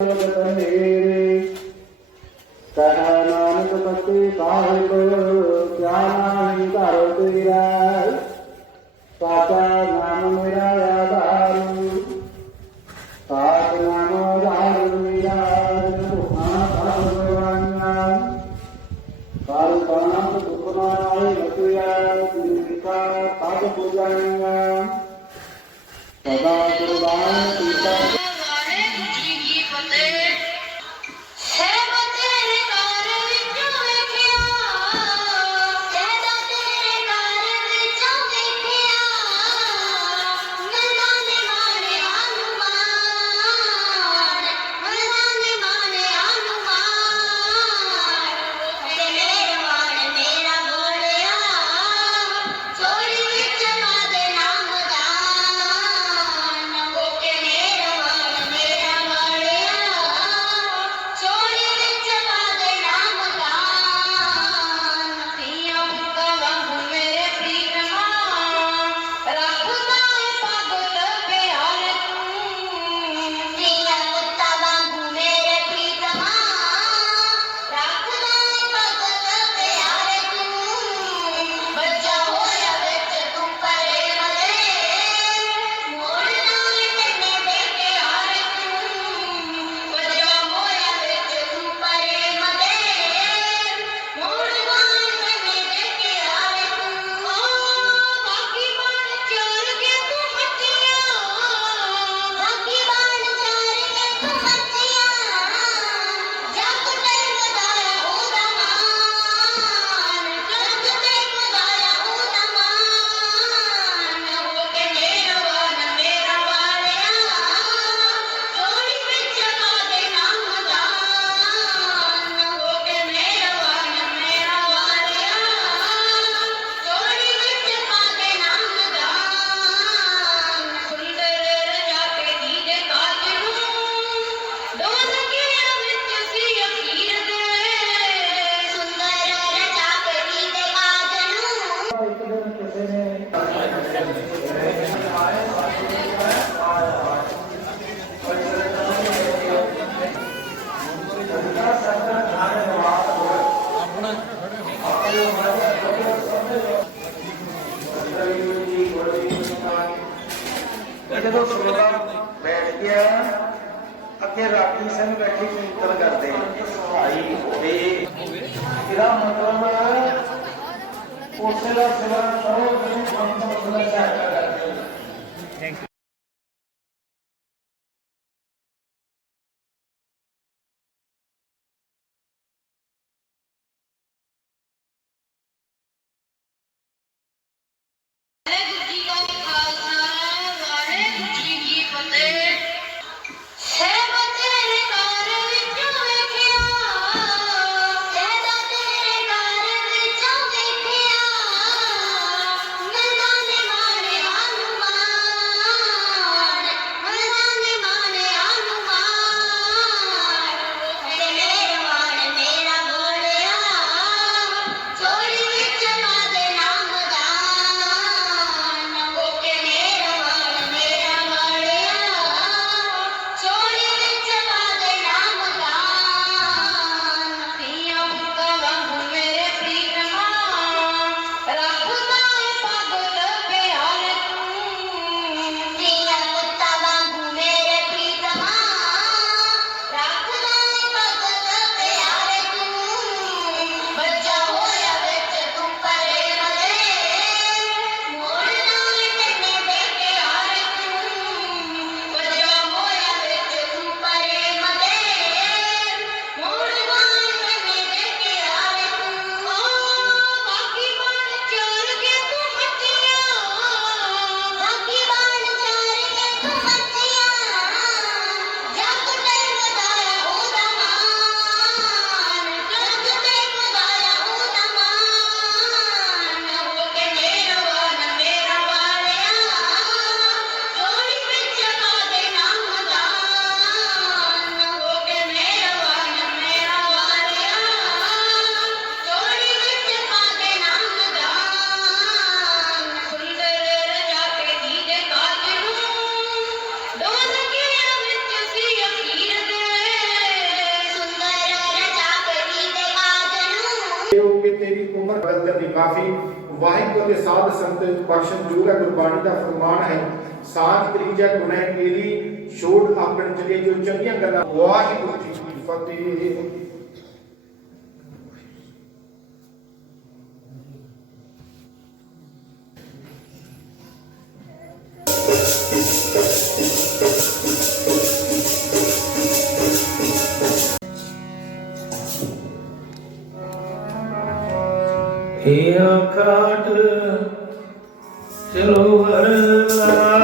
ਜਗਤ ਹਨੇਰੇ ਨਾਨਕ ਪਤੀ ਸਾਹਿਬ ਕਿਆ ਨਾਹੀ ਘਰ ਤੇਰਾ। ਵਾਹਿਗੁਰੂ ਦੇ ਸਾਧ ਸੰਤ ਬਖਸ਼ਣ ਜੋਗ ਹੈ, ਗੁਰਬਾਣੀ ਦਾ ਫਰਮਾਨ ਹੈ, ਸਾਧ ਕਰੀਜਾ ਗੁਨਾਹ ਕੀਰੀ, ਛੋੜ ਆਪਣ ਚਲੇ ਜੋ ਚੰਗੀਆਂ ਗੱਲਾਂ। ਵਾਹਿਗੁਰੂ ਜੀ ਕੀ ਫਤਿਹ। ਇਹ ਆਖਾਟ ਚਲੋ ਵਰਨਾ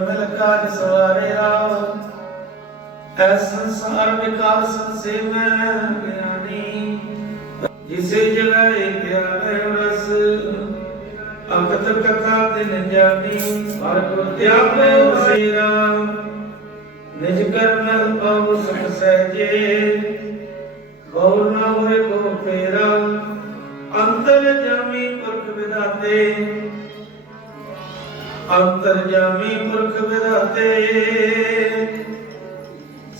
ਮਨ ਪਰ ਮਿਲ ਕਾਜ ਸਵਾਰੇ ਰਾਵ ਐ ਸੰਸਾਰ ਵਿਕਾਰ ਸੰਸੇ ਮੈਂ ਗਿਆਨੀ। ਜਿਸੇ ਜਗ੍ਹਾ ਇਹ ਗਿਆਨ ਰਸ, ਅੰਗਤ ਕਥਾ ਤਿਨ ਜਾਨੀ। ਹਰ ਗੁਰ ਤਿਆਗੋ ਸੇਰਾ ਨਿਜ ਕਰਮ ਪਉ ਸੁਖ ਸਹਜੇ। ਗੌਰ ਨਾ ਹੋਏ ਕੋ ਫੇਰਾ। ਅੰਤਰ ਜਾਮੀ ਪੁਰਖ ਵਿਦਾਤੇ ਅੰਤਰ ਪੁਰਖ ਵਿਦਾਤੇ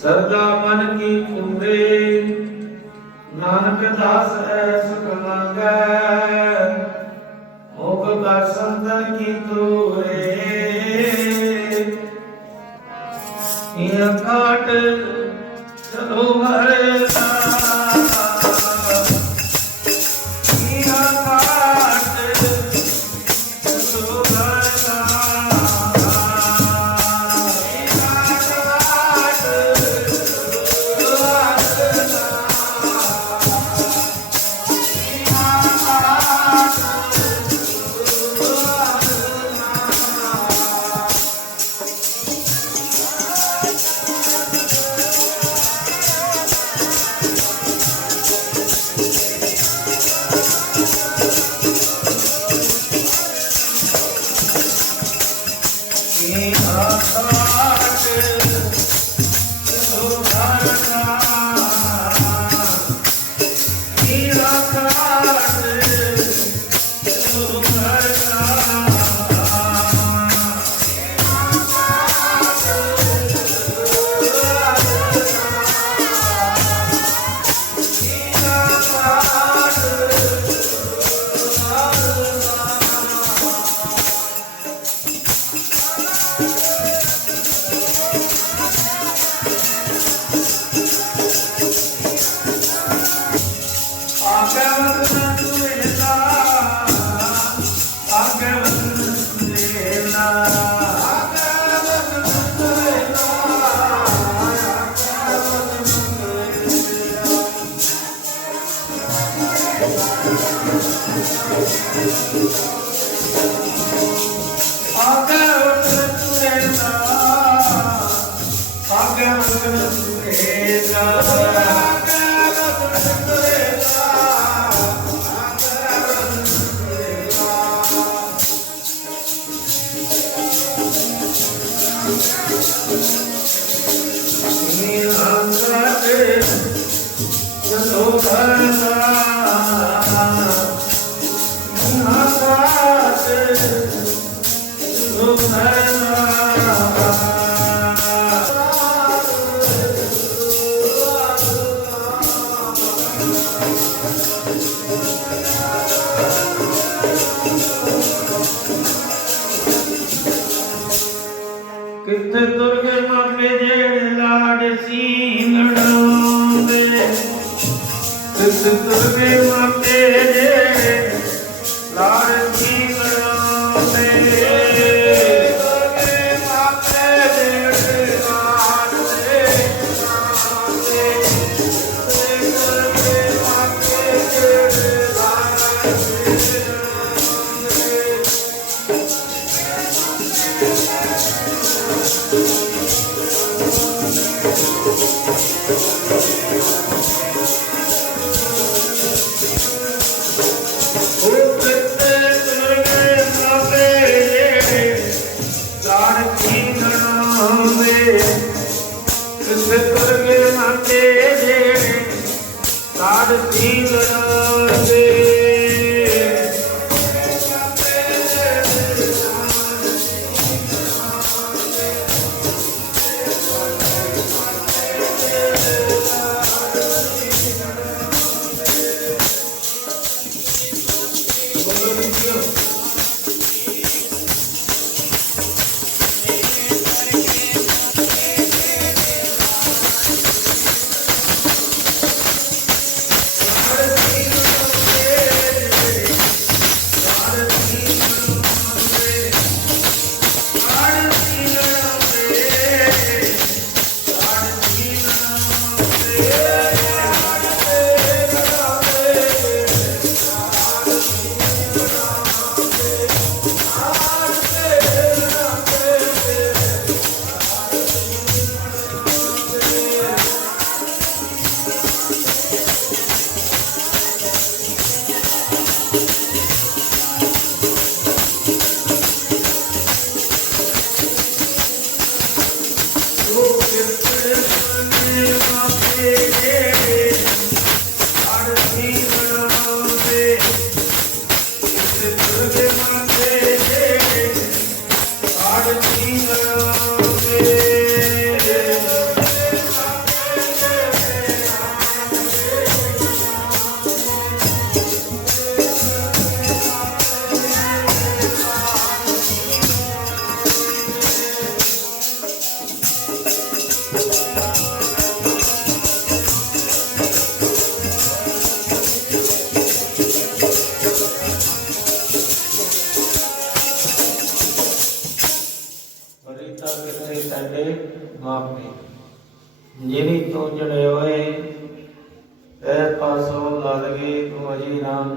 ਸਰਦਾ ਮਨ ਕੀ ਕੁੰਦੇ ਨਾਨਕ ਦਾਸ ਐ ਸੁਖ ਮੰਗੈ। ਮੋਖ ਕਰ ਸੰਤਨ ਕੀ ਤੋਰੇ। ਇਹ ਕਾਟ ਚਲੋ ਹਰਦਾ love.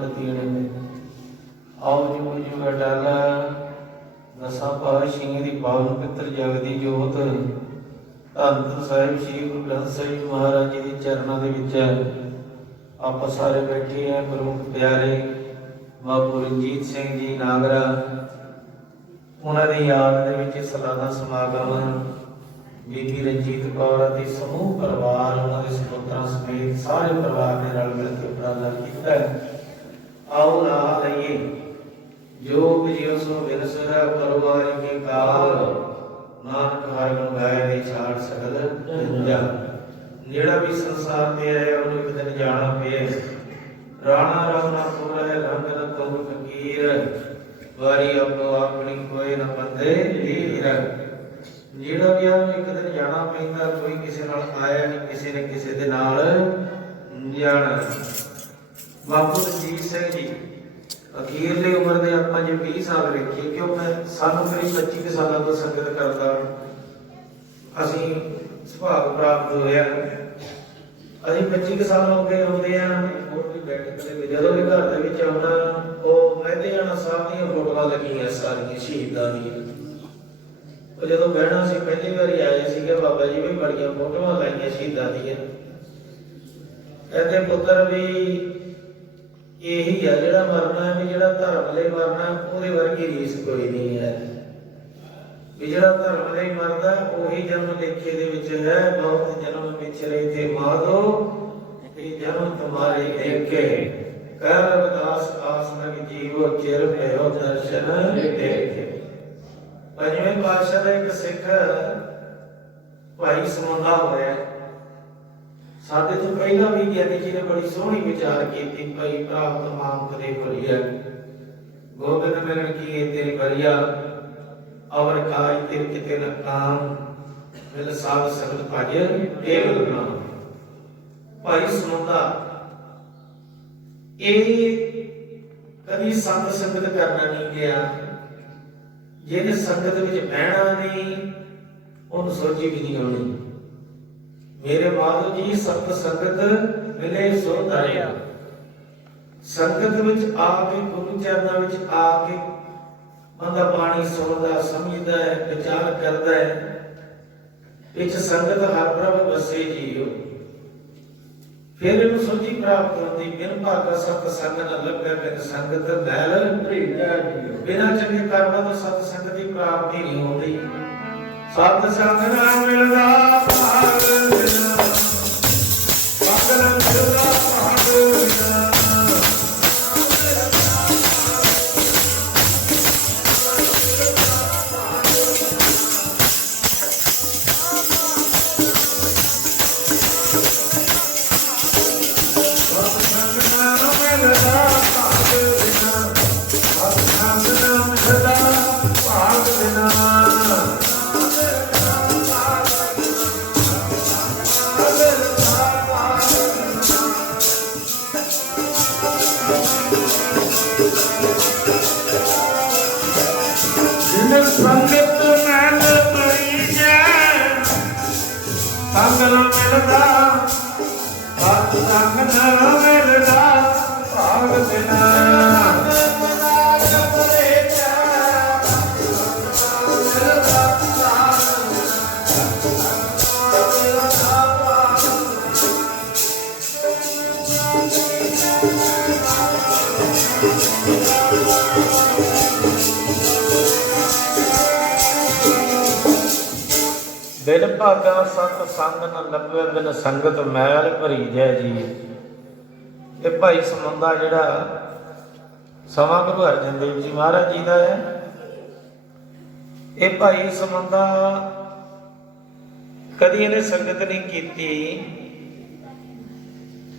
ਅਜੀ ਨਾਮ ਜੀ ਮੁਝ ਵਡਾਲਾ ਦਸਾਂ ਪਾਤਸ਼ਾਹੀਆਂ ਦੀ ਪਾਵਨ ਪਿੱਤਰ ਜਗ ਜੋਤ। ਧੰਨ ਸਾਹਿਬ, ਸ੍ਰੀ ਗੁਰੂ ਗ੍ਰੰਥ ਸਾਹਿਬ ਮਹਾਰਾਜ ਜੀ ਦੇ ਚਰਨਾਂ ਦੇ ਵਿੱਚ ਆਪਾਂ ਸਾਰੇ ਬੈਠੇ ਆ ਪ੍ਰਮੁੱਖ ਪਿਆਰੇ ਬਾਬੂ ਰਣਜੀਤ ਸਿੰਘ ਜੀ, ਨਾਗਰਾ। ਉਹਨਾਂ ਦੀ ਯਾਦ ਦੇ ਵਿੱਚ ਸਾਲਾਨਾ ਸਮਾਗਮ ਬੀਬੀ ਰਣਜੀਤ ਕੌਰ ਅਤੇ ਸਮੂਹ ਪਰਿਵਾਰ ਉਹਨਾਂ ਦੇ ਸੁਪੁੱਤਰਾਂ ਸਮੇਤ ਸਾਰੇ ਪਰਿਵਾਰ ਨੇ ਰਲ ਮਿਲ ਕੇ ਉਪਰਾਲਾ ਕੀਤਾ ਹੈ। ਨਾ ਲਈਏ। ਜੋ ਜਿਉ ਸੋ ਵਿਨਸਰ ਪਰਵਾਰ ਕੇ ਕਾਲ। ਨਾਨਕ ਹਰਿ ਗੁਣ ਦੇ ਛਾੜ ਸਕਲ ਜੰਜਾ ਜਿਹੜਾ ਵੀ ਸੰਸਾਰ ਤੇ ਆਇਆ, ਉਹਨੂੰ ਇੱਕ ਦਿਨ ਜਾਣਾ ਪਿਆ। ਰਾਣਾ ਰਾਣਾ ਪੂਰਾ ਰੰਗ ਨ ਤੁਮ ਫਕੀਰ। ਵਾਰੀ ਆਪੋ ਆਪਣੀ ਕੋਈ ਨ ਬੰਦੇ ਲੀਰ। ਜਿਹੜਾ ਵੀ ਉਹਨੂੰ ਇੱਕ ਦਿਨ ਜਾਣਾ ਪੈਂਦਾ, ਕੋਈ ਕਿਸੇ ਨਾਲ ਆਇਆ ਨਹੀਂ ਕਿਸੇ ਨੇ ਕਿਸੇ ਦੇ ਨਾਲ। ਜਾਣਾ। ਬਾਪੂ ਰਣਜੀਤ ਸਿੰਘ ਜੀ, ਅਖੀਰਲੀ ਉਮਰ ਦੇ ਆਪਾਂ ਜੇ 20 ਸਾਲ ਵੇਖੀਏ, ਕਿਉਂ ਮੈਂ ਸਾਨੂੰ ਕਰੀਬ 25 ਸਾਲਾਂ ਤੋਂ ਸੰਗਤ ਕਰਦਾ ਅਸੀਂ ਸੁਭਾਗ ਪ੍ਰਾਪਤ ਹੋਇਆ ਅਸੀਂ 25 ਸਾਲ ਹੋ ਗਏ ਆਉਂਦੇ ਆ, ਹੋਰ ਵੀ ਬੈਠ ਕੇ ਜਦੋਂ ਵੀ ਘਰ ਦੇ ਵਿੱਚ ਆਉਣਾ ਉਹ ਮਹਿੰਦੇ ਜਾਣਾ ਸਾਹਿਬ ਦੀਆਂ ਫੋਟੋਆਂ ਲੱਗੀਆਂ ਸਾਰੀਆਂ ਸ਼ਹੀਦਾਂ ਦੀਆਂ। ਉਹ ਜਦੋਂ ਬਹਿਣਾ ਸੀ, ਪਹਿਲੀ ਵਾਰੀ ਆਏ ਸੀਗੇ, ਬਾਬਾ ਜੀ ਵੀ ਬੜੀਆਂ ਫੋਟੋਆਂ ਲਾਈਆਂ ਸ਼ਹੀਦਾਂ ਦੀਆਂ। ਕਹਿੰਦੇ ਪੁੱਤਰ ਵੀ ਇਹੀ ਆ, ਜਿਹੜਾ ਮਰਨਾ ਹੈ ਵੀ ਜਿਹੜਾ ਧਰਮ ਲਈ ਮਰਨਾ, ਉਹਦੇ ਵਰਗੀ ਰੀਸ ਕੋਈ ਨਹੀਂ ਹੈ। ਵੀ ਜਿਹੜਾ ਧਰਮ ਲਈ ਮਰਦਾ, ਉਹੀ ਜਨਮ ਲੇਖੇ ਦੇ ਵਿੱਚ ਹੈ, ਬਹੁਤ ਜਨਮ ਵਿਛੜੇ ਤੇ ਮਾਦੋ ਇਹ ਜਨਮ ਤੁਹਾਰੇ ਦੇਖੇ। ਕਰ ਰਵਿਦਾਸ ਆਸ ਜੀਵੋ ਚਿਰ ਭਇਓ ਦਰਸ਼ਨ ਦੇਖੇ। ਪੰਜਵੇਂ ਪਾਤਸ਼ਾਹ ਦਾ ਇੱਕ ਸਿੱਖ ਭਾਈ ਸਮੁੰਦਾ ਹੋਇਆ। ਸਾਡੇ ਤੋਂ ਪਹਿਲਾਂ ਵੀ ਗਿਆਨੀ ਜੀ ਨੇ ਬੜੀ ਸੋਹਣੀ ਵਿਚਾਰ ਕੀਤੀ, ਭਾਈ ਪ੍ਰਾਪਤ ਮਾਮ ਕਦੇ ਭਰੀਆ ਗੋਬਿੰਦ ਮਿਲਣ ਕੀ ਇਹ ਭਰੀਆ ਔਰ ਕਾਜ ਤੇਰੇ ਕਿਤੇ ਨ ਕਾਮ ਮਿਲ ਸਾਧ ਸੰਗਤ ਭਜ ਕੇਵਲ ਨਾਮ ਭਾਈ ਸੁਣਦਾ, ਇਹ ਕਦੀ ਸੰਤ ਸੰਗਤ ਕਰਨਾ ਨਹੀਂ ਗਿਆ। ਜਿਹਨੇ ਸੰਗਤ ਵਿੱਚ ਬਹਿਣਾ ਨਹੀਂ, ਉਹਨੂੰ ਸੋਚੀ ਵੀ ਨਹੀਂ ਆਉਣੀ। ਮੇਰੇ ਮਾਧੋ ਜੀ ਸਤ ਸੰਗਤ ਮਿਲੇ ਸੋ ਧਰਿਆ ਸੰਗਤ ਵਿੱਚ ਆ ਕੇ ਗੁਰੂ ਚਰਨਾਂ ਵਿੱਚ ਆ ਕੇ ਬੰਦਾ ਬਾਣੀ ਸੁਣਦਾ ਸਮਝਦਾ ਹੈ ਵਿਚਾਰ ਕਰਦਾ ਹੈ। ਵਿੱਚ ਸੰਗਤ ਹਰ ਪ੍ਰਭ ਵਸੇ ਜੀਓ। ਫਿਰ ਇਹਨੂੰ ਸੋਝੀ ਪ੍ਰਾਪਤ ਹੁੰਦੀ ਬਿਨ ਭਾਗਾ ਸਤ ਸੰਗ ਨ ਲੱਭੈ ਬਿਨ ਸੰਗਤ ਮੈਲ। ਭਰੀਜਾ ਜੀਓ। ਬਿਨਾਂ ਚੰਗੇ ਕਰਮਾਂ ਤੋਂ ਸਤ ਸੰਗਤ ਦੀ ਪ੍ਰਾਪਤੀ ਨਹੀਂ ਹੁੰਦੀ। ਸਤ ਸੰਗ ਨਾਲ ਮਿਲਦਾ ਭਾਗ ਬਿਨਾ ਭਾਗ ਮਿਲਦਾ ਭਾਗਾ ਸਤ ਸੰਗ ਨ ਲੱਭੇ ਬਿਨ ਸੰਗਤ ਮੈਲ ਭਰੀ ਜੈ ਜੀ। ਇਹ ਭਾਈ ਸਮੁੰਦਾ ਜਿਹੜਾ, ਸਮਾਂ ਗੁਰੂ ਅਰਜਨ ਦੇਵ ਜੀ ਮਹਾਰਾਜ ਜੀ ਦਾ ਹੈ। ਇਹ ਭਾਈ ਸਮੁੰਦਾ ਕਦੀ ਇਹਨੇ ਸੰਗਤ ਨਹੀਂ ਕੀਤੀ।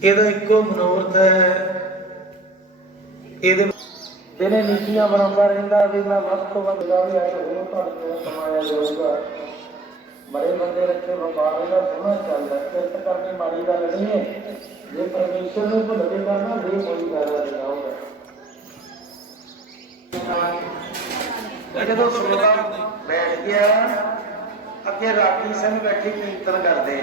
ਇਹਦਾ ਇੱਕੋ ਮਨੋਰਥ ਹੈ। ਇਹਦੇ ਜਿਹਨੇ ਨੀਤੀਆਂ ਬਣਾਉਂਦਾ ਰਹਿੰਦਾ ਵੀ ਮੈਂ ਵੱਧ ਤੋਂ ਵੱਧ ਗਾ ਵੀ ਅੱਜ ਹੋਰ ਤੁਹਾਡੇ ਕੋਲ ਕਮਾਇਆ ਜਾਊਗਾ। ਬੜੇ ਬੰਦੇ ਰੱਖੇ ਵਪਾਰ ਦਾ ਸੋਹਣਾ ਚੱਲਦਾ ਕਿਰਤ ਕਰਨੀ ਮਾੜੀ ਗੱਲ ਨਹੀਂ ਹੈ। ਜੇ ਪਰਮੇਸ਼ਰ ਨੂੰ ਭੁੱਲ ਕੇ ਕਰਨਾ ਫਿਰ ਕੋਈ ਗੱਲ ਨਹੀਂ ਆਊਗਾ ਜਦੋਂ ਸੁਣਦਾ ਬੈਠ ਗਿਆ ਅੱਗੇ ਰਾਗੀ ਸਿੰਘ ਬੈਠੇ ਕੀਰਤਨ ਕਰਦੇ